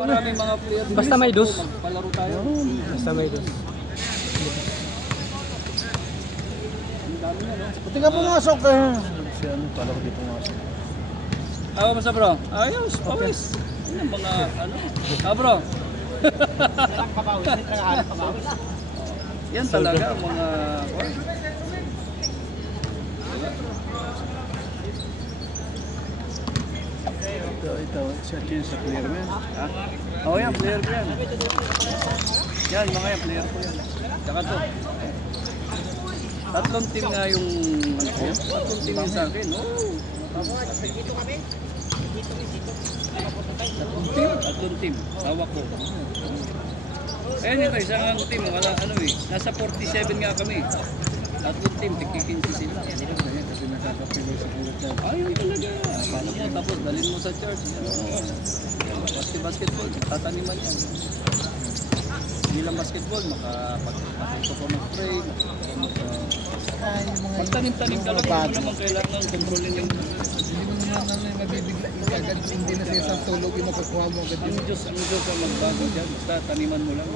Maraming mga player. Basta may dos. Palaro tayo. Basta may dos. Pati ka pumasok eh. Siya ano, pala ko di pumasok. Basta bro. Ayos, pawis. Yan ang mga ano. Bro. Yan talaga ang mga Ito, siya din sa player mo yan. ha? Yan, player ko yan. Yan, mga yan, player ko yan. Tsaka to. Tatlong team nga yung ano ko. Tatlong team yung sa akin. Tatlong team. Tawag ko. Ayan ito, isang team. Wala, ano eh. Nasa 47 nga kami. Tatlong team, tikikinsi sila. Kasi nakakapilo sa kulot yan. Ayun talaga. Paano mo, tapos dalhin mo sa church. Basketball, tataniman yan. Hindi lang basketball, makapagpatuto ko ng pray. Pagtanim-tanim ka lang, hindi mo naman kailangan kontrolin yung Hindi mo naman mabibigla agad. Hindi na siya sa tulog yung makukuha mo agad. ang Diyos ang magbago dyan. Basta taniman mo lang.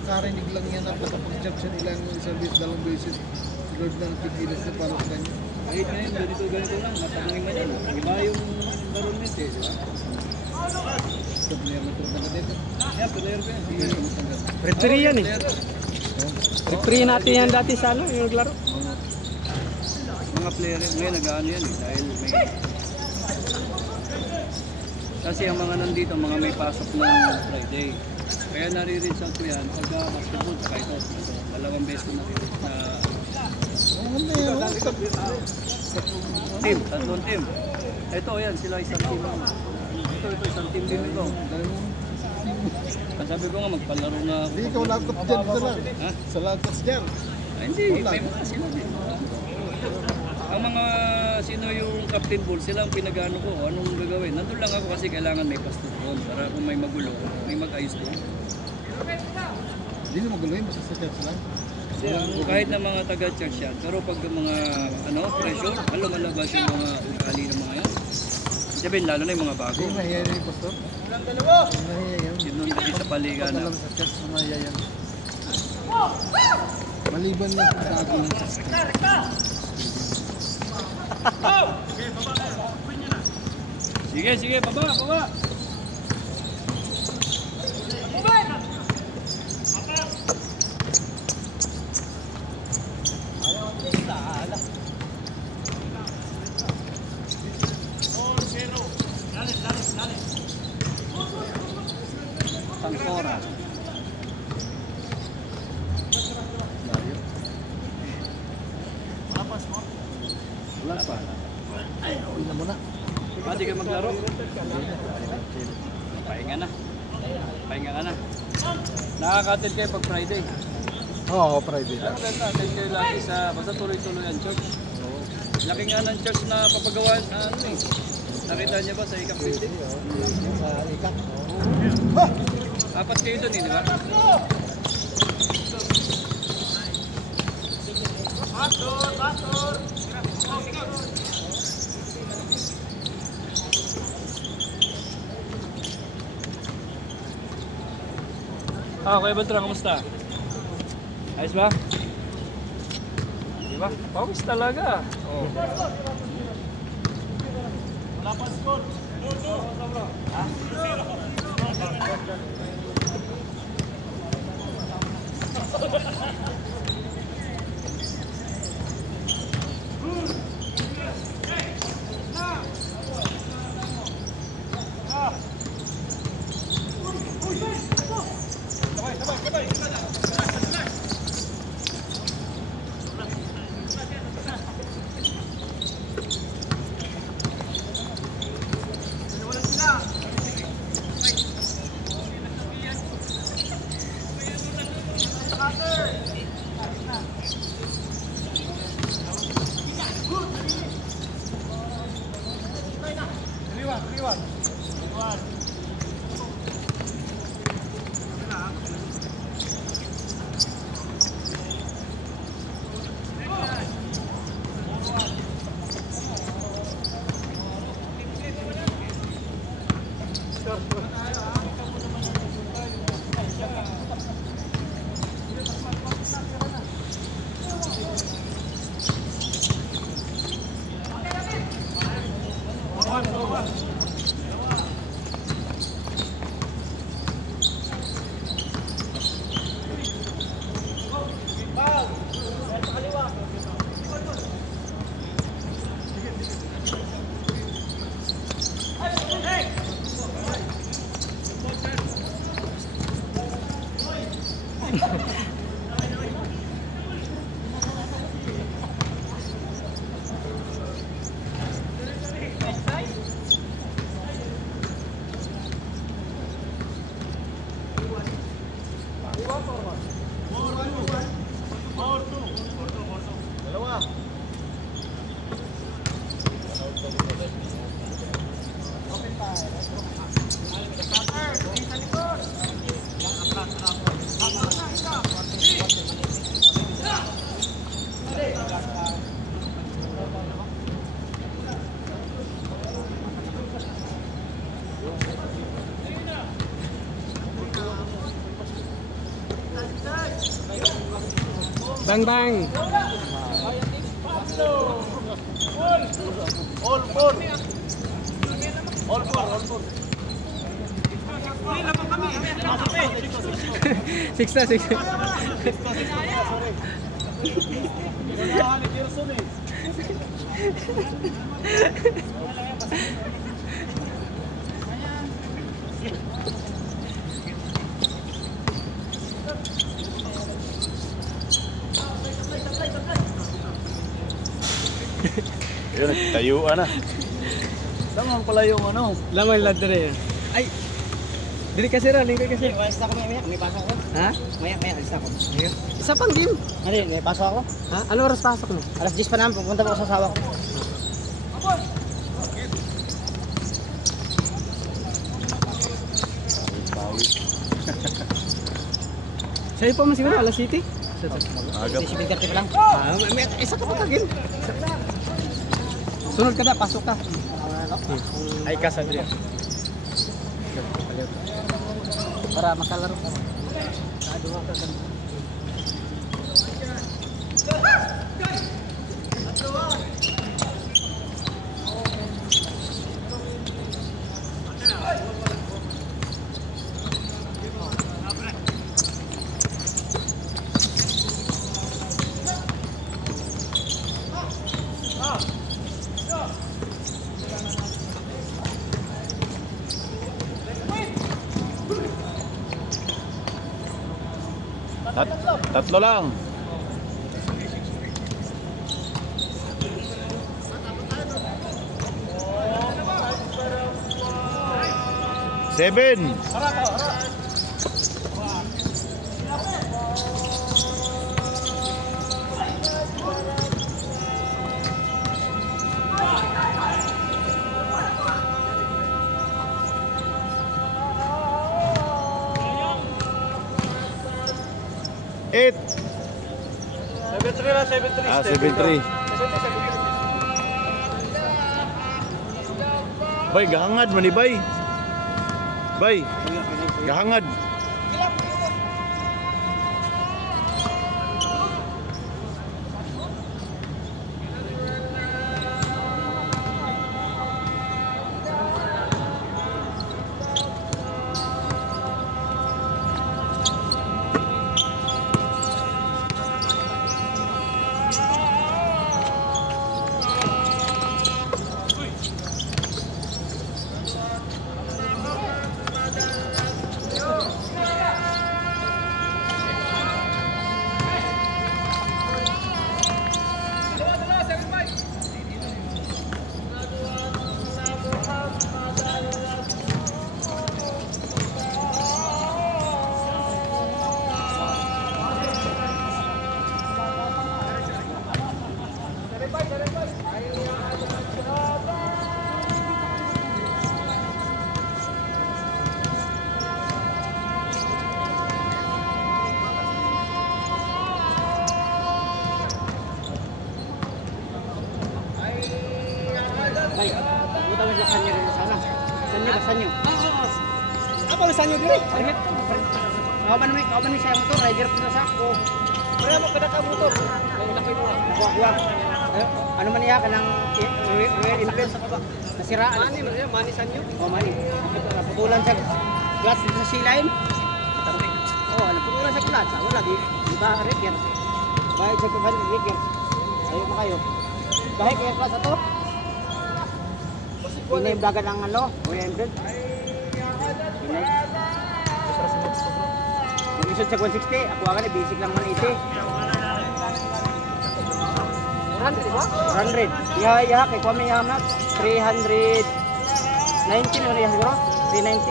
Makarinig lang yan at nakapag-jump siya nilang service dalawang beses. Lord ng tigilas na para sa kanya. Kahit ngayon, ganito lang, mataniman yan. Iba yung environment eh, di ba? Sa player na turta ka dito. Yan, player ko yan. Referee yan eh. Referee natin yan dati sa ano, yung naglaro. Mga player yan. Ngayon, nag-ano yan eh. Dahil may... Kasi ang mga nandito, mga may pasok ng Friday. Kaya nare-result ko yan pagka basketball, kahit ito. Dalawang beses ko nare-result na team, tatlong team. Ito yan, sila isang team. Ito isang team din ito. Sabi ko nga magpalaro na ako. Hindi, ikaw lagkot dyan sa lang. Ha? Sa lagkot dyan. Hindi, may mga sila din. Ang mga sino yung captain ball, sila ang pinag-ano ko, anong gagawin. Nandun lang ako kasi kailangan may pastor doon para kung may magulo, may mag-ayos doon. Hindi na maguluhin, basta sa church lang. Kahit na mga taga-church yan, pero pag mga pressure, malabas yung mga ugali ng mga yan. Sabihin, lalo na yung mga bago. Hindi, mahiya yan yung pastor. Mahiya yan. Sinunod sa paligan na. Pag alam sa church, mahiya yan. Maliban na sa akin. Sige, baba. Tangkora. Wala pa. Uwi na muna. Hindi ka maglaro? Pahinga ka na. Nakaka-attend kayo pag Friday. Oo, Friday lang. Attend kayo lagi sa, basta tuloy-tuloy ang church. Laki nga ng church na papagawa, nakita niyo ba sa Ikak 50? Sa Ikak? Apat kayo doon di ba? Pastor! Kuya Beltran, kamusta? Ayos ba? Di ba? Pawis talaga. Oh. Wala pa score. Ha? Bang bang. All four. All four. Six na. Yun, tayuan na. Tama pala yung ano. Lamang ladre. Ay. Dili kasi ra, lingkod kasi. Alis na ako maya, may pasok ako. Ha? Maya, alis na ako. Isa pang game. Ano yun, may pasok ako. Ha? Ano oras pasok mo? Alas 10 pa namin, pupunta pa ako sa asawa ko. Sa'yo pa mo siguro, alas City? Agap. 7:30 pa lang. Isa ka pa kagin. Sunod ka na, pasok ka. Ay ka sa Adrian. Para makalaro ka. Tatlo lang. Seven. Eight. 7-3 na, 7-3. Ah, 7-3. Bay, gahangad man ni Bay. Bay, gahangad. Ay, pupunta mo sa sanyo rin sa ano. Sanyo ba sanyo? ko sa inyo dire. Sige. Kawan mi saya motor, rider ko sa ako. Pero mo kada ka motor. Kuha. Ano man iya kanang influence ka ba? Nasiraan. Mani sanyo. Oh, mani. Naputulan siya. Glass dito sa silain. Oh, naputulan sa glass. Wala di ba repair. Bayad sa kuban repair. Ayo mo kayo. Bahay kaya class ato. Pinay dagan ang ano, oriented. Pinay. Kung isod sa 160, ako agad basic lang man 80. 400 ba? 400. Iya, kay Kwame Yamna 390 na riya siguro. 390.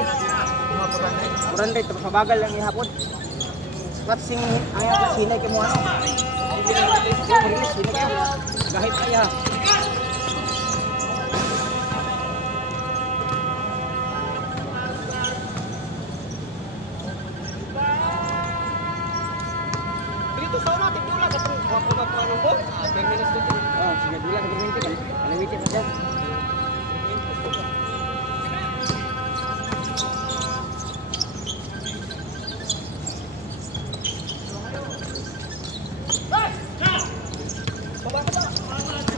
400 tapos mabagal lang ihapon. Wat sing ang sinay kay mo ano. Sinay kayo. Gahit kaya. Dito sa una tigdula katong wako na planong bo. 10 minutes dito. Oh, sige dula ka perminti kan. Alawiti pa dyan.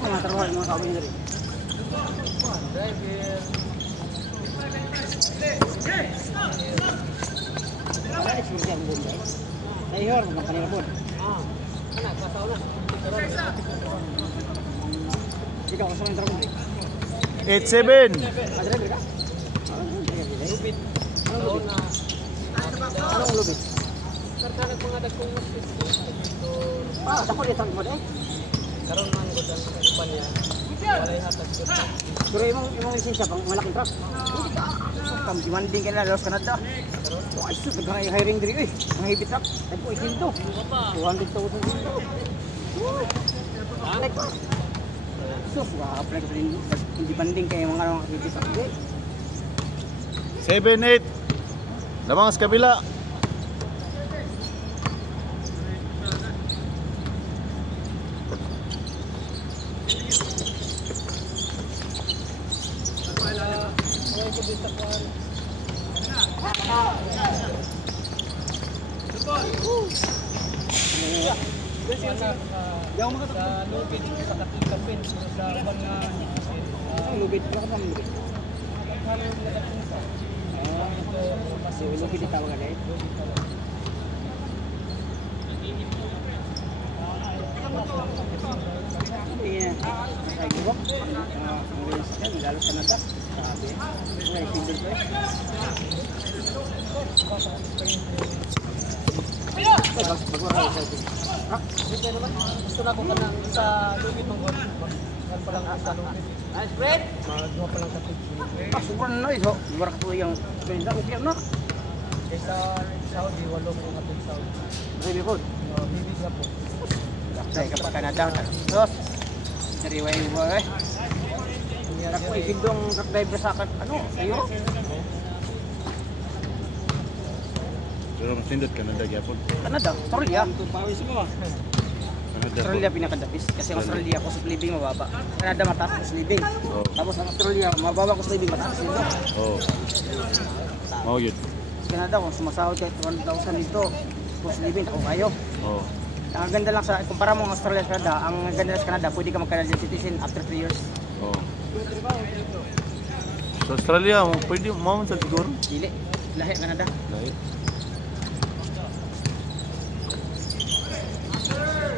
Mga trabaho mga kawin diri. Ay, sige ang bunda. Ay, hor, mga panirabon. Anak, kasaw na. Ikaw, kasaw ng trabaho. 87. Adre, ka? Lubit. Anong lubit? Kartanag mga dagkong dako dito mo deh. Karon man gud ang kumpanya. Walay hatag gud. Pero imong lisensya pang malaking truck. Kam demanding ka na Los Canada. Oh, ay sus nagay hiring diri ang heavy truck. Dagko ikinto. 200,000 dito. Anek. Sus wa apply ko din demanding kay mga heavy truck. 78. Lamang sa kabila. Yaw mga sa lubid sa kapin sa ubang na lubid ko sa lubid. Kasi lubid ditawag na Iya, saya gubok. Ang lalo sa nata. Sabi. Ay, pindot ko. Bagwara sa ito. Hindi naman. Gusto na ko ka ng sa lubid mong gawin. Kan palang sa lubid. Ay, spread! Magawa palang sa tubig. Sobrang na ito. Sobrang ito yung benda ko kaya na. Kaysa Saudi, walong kong katong Saudi. Hindi po? Hindi siya po. Saya ke Canada terus dari way aku ikidong driver sa ano ayo Pero masindot Canada gyapon. Canada Australia Pawis mo. Australia pinakadapis kasi ang Australia cost of living mababa. Canada mataas cost of living. Oh. Tapos ang Australia mababa cost of living mataas dito. Oh. Mau yun. Canada kung sumasahod kahit 1,000 dito cost of living kung kayo. Oh. Ang ganda lang sa kumpara mo ang Australia sa Canada, ang ganda sa Canada pwede ka mag-Canadian citizen after 3 years. Oh. Sa Australia, pwede mo sa siguro. Dili, lahi Canada. Lahi.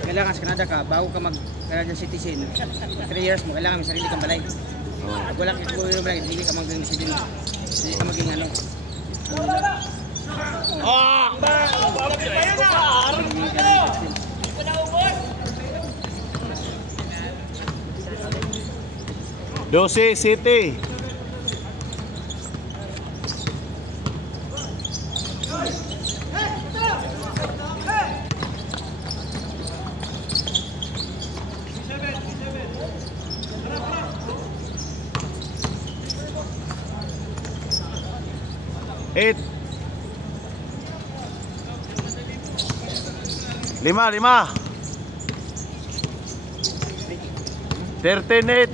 Kailangan sa Canada ka, bago ka mag-Canadian citizen, 3 years mo, kailangan may sarili kang balay. Oh. Pag wala kang balay, hindi ka maging citizen. Hindi ka maging ano. Dose City. Eight. 5. 13-8.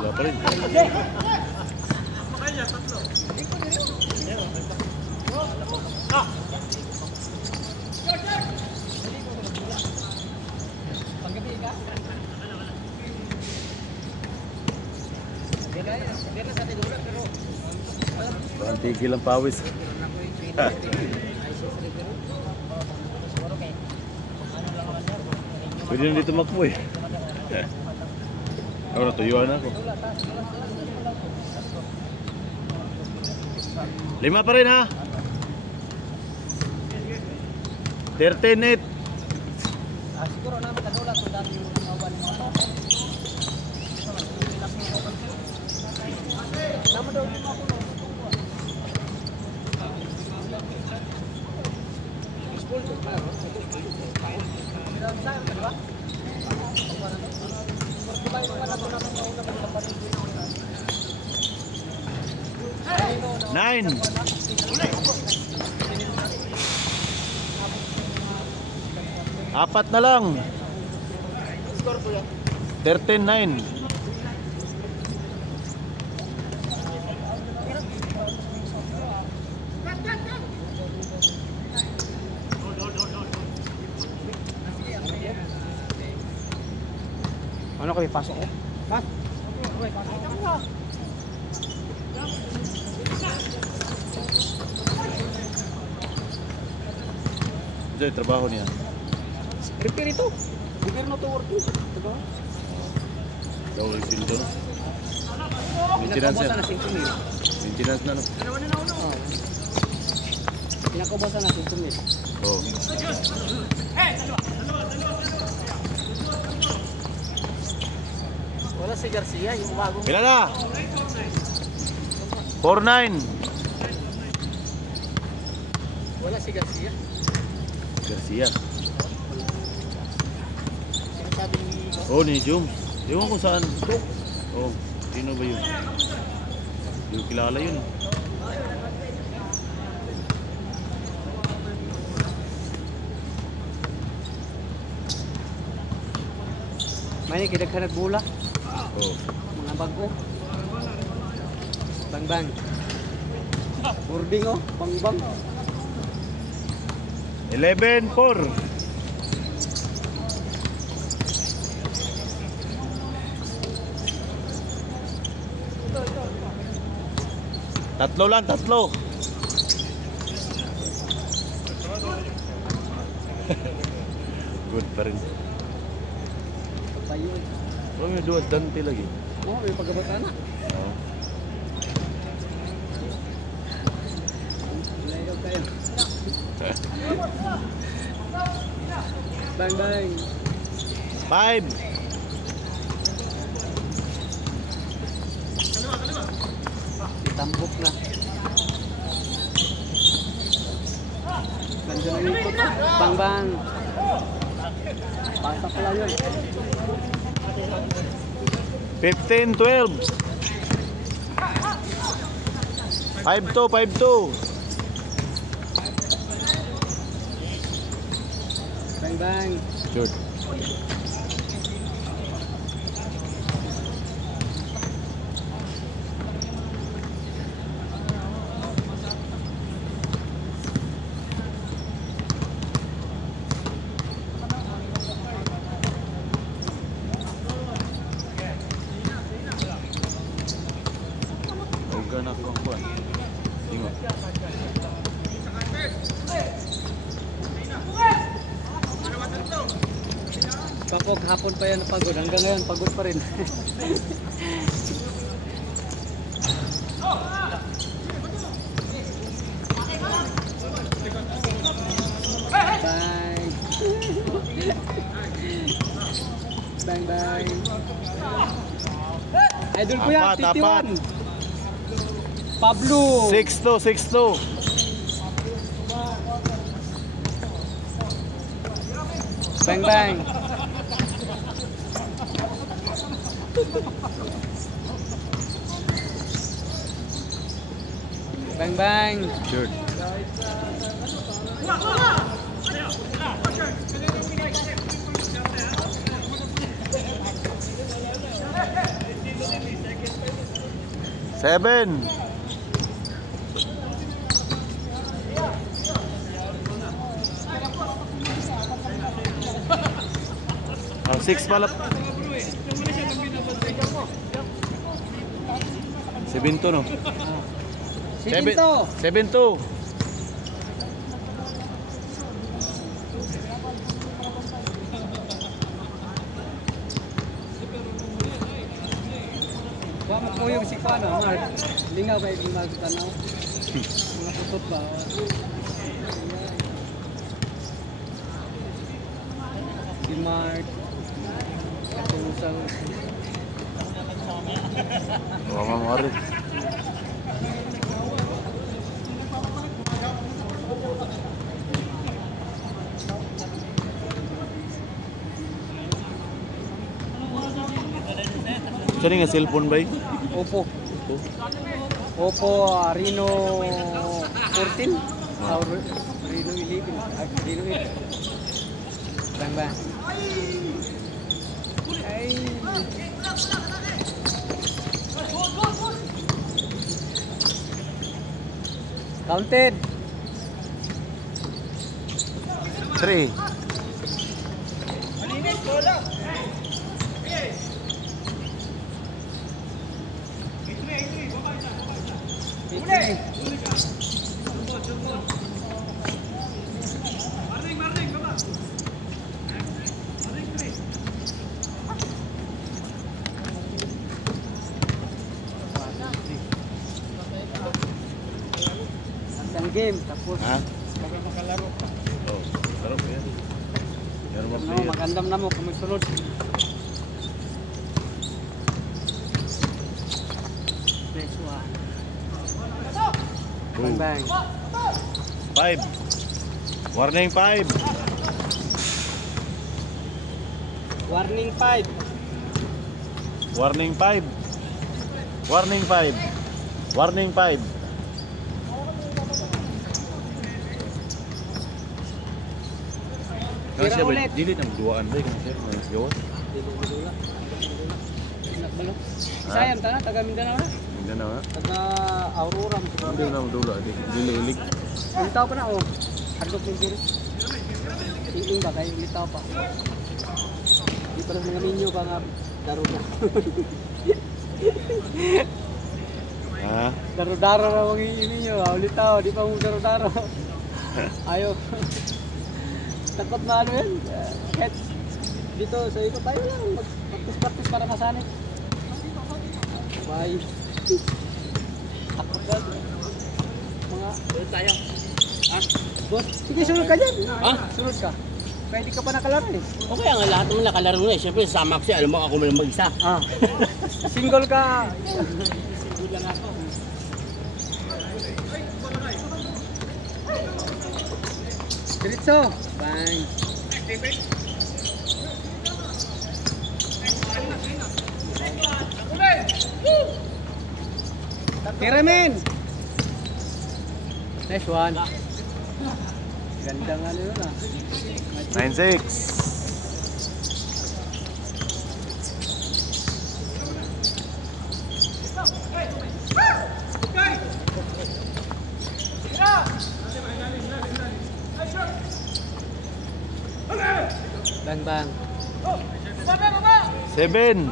Wala pa rin. Parang tigil ang pawis. Pwede na dito makbo eh. Ako natuyuan ako. 5 pa rin ha. 13-8. Siguro namin kanulat kung dati yung nawan mo. Naman daw yung ako. Nine. Apat na lang. 13-9. Ano kayo, pasok ko? Mas. Okay, pasok ka. Ito yung trabaho niya. Repair ito. Gobyerno to work ito. Diba? Daw yung sildo. Maintenance Pinakabasan yan. na 5,000. Maintenance na no. Pinakabasan na 5,000. Oh. Wala si Garcia, yung bagong... Kailan na? 4-9. Wala si Garcia. Garcia. Sinasabi ni... Oh, ni Jum. Ewan ko saan. Oh, sino ba yun? Hindi ko kilala yun. May kidaghanag bula. Oh. Mga bago. Bang bang. Boarding oh, bang bang. 11-4. Tatlo lang, tatlo. Good pa rin. Tayo. Oh, may duwas dante lagi. Oh, may pagkabata na. Oh. Layo tayo. Bang bang. 5. Tambok na. Nandiyan ang ikot. Bang bang. Basta pala yun. 15-12. 5-2. Bang bang. Good. Huwag na ako ang kuwan. Ingo. Kapag hapon pa yan napagod, hanggang ngayon pagod pa rin. Bang. Bang bang. Idol ko yan, Apat, apat. 51. Pablo. 6-2. Bang bang. Bang bang. Good. Seven. Oh, six pala. 7-2 no? 7-2. 7-2. Kuha mo po yung si Kuano, Mark. Lingaw ba yung magtanaw? Mga putot ba? Si Mark. At yung isang... Oh, mamari. Saan nga cellphone ba yun? Oppo. Oppo Reno 14. Reno 11. Reno 8. Bang bang. Ay. Counted. 3. Isang game tapos Ha? baka makalaro pa. Oh, laro ko yan. Meron mga No, player. magandam na mo kung may sunod. Next one. Bang bang. 5. Warning 5. Warning 5. Warning 5. Warning 5. Warning 5. Kasi Tira ba ulit. dili nang duaan ba kung sir mas gawas. Isayam ta na taga Mindanao na. Hindi na ha. Taga Aurora mo. Hindi na dula di dili ilig. Ulitaw pa na oh. Hardok yung diri. Iing ba kayo ulitaw pa. Di pa rin mga minyo ba nga daro na. Ha? Daro-daro na mga iminyo. Ulitaw, di pa mo daro-daro. Ayaw. Takot na ano yan. Kahit dito sa ito tayo lang. Mag-practice para masanit. Bye. Takot ba? Mga... tayo. Ha? Boss, sige sunod ka dyan. Ha? Sunod ka. Pwede ka pa nakalaro eh. Okay nga, lahat naman nakalaro na eh. Siyempre, sa Maxi, alam mo ako lang mag-isa. Ah. Single ka. Diretso. Bang. Tiramin. Nice one. Ganda nga nyo na. 9-6. Bang bang. 7.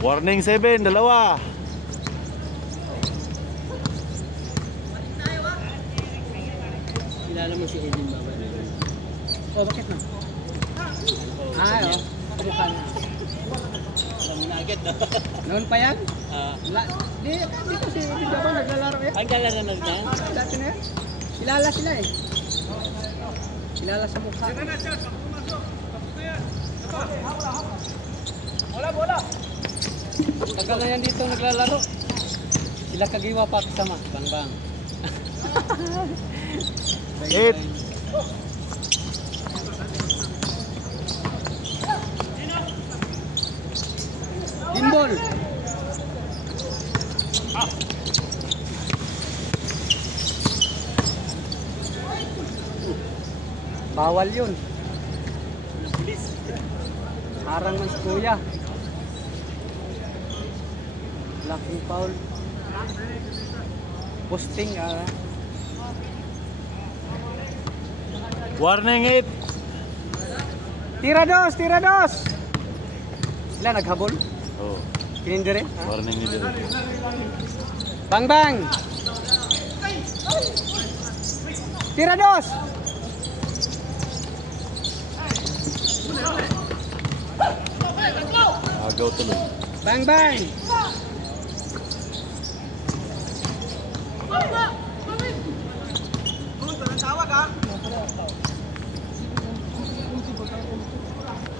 Warning 7, dalawa. Kilala mo si Edwin Baba. Oh, bakit na? Ay, oh. Kamukha na. Alam mo na agad, no? Noon pa yan? Ah, Dito si Edwin Baba naglalaro yan. ang kalaro na rin. Dati na yan. Kilala sila eh. Kilala sa mukha. Bola! Tagal na yan dito naglalaro. Sila kagiwa pa kasama. Bang bang. 8. Gimbal. Bawal yun. Harang man si Kuya. Laking foul. Posting Warning 8. Tira dos, tira dos. Sila naghabol. Oh, Kinindire. warning ni dito. Bang bang. Tira dos. Agaw tuloy. Bang bang.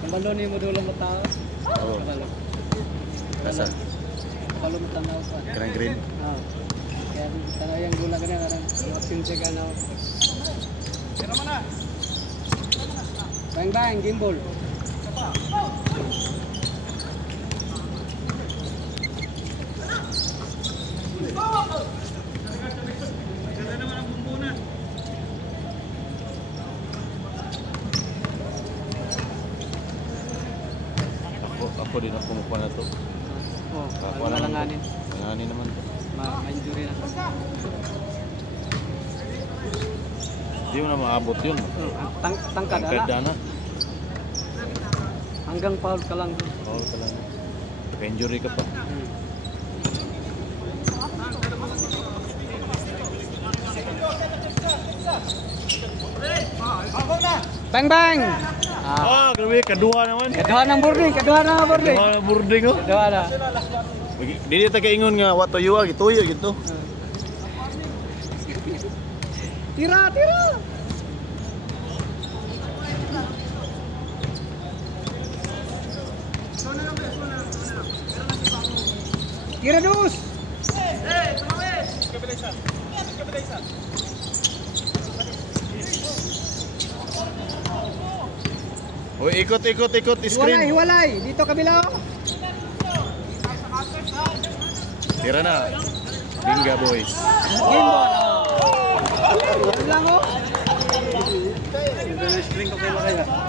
Kabalo ni mo dulang matao. Oh, Kabalo. kasa. Kabalo matanaw pa. Green green. Ah. Kaya tanaw yang gula kanya karang option sa ganaw. Bang bang gimbal. Ako din ako kumukuha na to. Oh, Kakuha wala naman langanin. to. Langanin naman to. Ma-injury na. Hindi mo na maabot yun. Tangkad Tangkad na. na. Hanggang foul ka lang. Oo, talaga. Injury ka pa. Bang bang. Ah, grabe, kaduha naman. Kaduha ng boarding, kaduha ng boarding. Kaduha na boarding oh. Kaduha na. Dili ta kaingon nga wa tuyuwa, gituyo gito. Tira, tira. Tira dos. Oy, ikot Hiwalay, screen. hiwalay. Dito kabila. Tira na. Binga boys. Gimbal. Lang oh. String ko kay Makaya.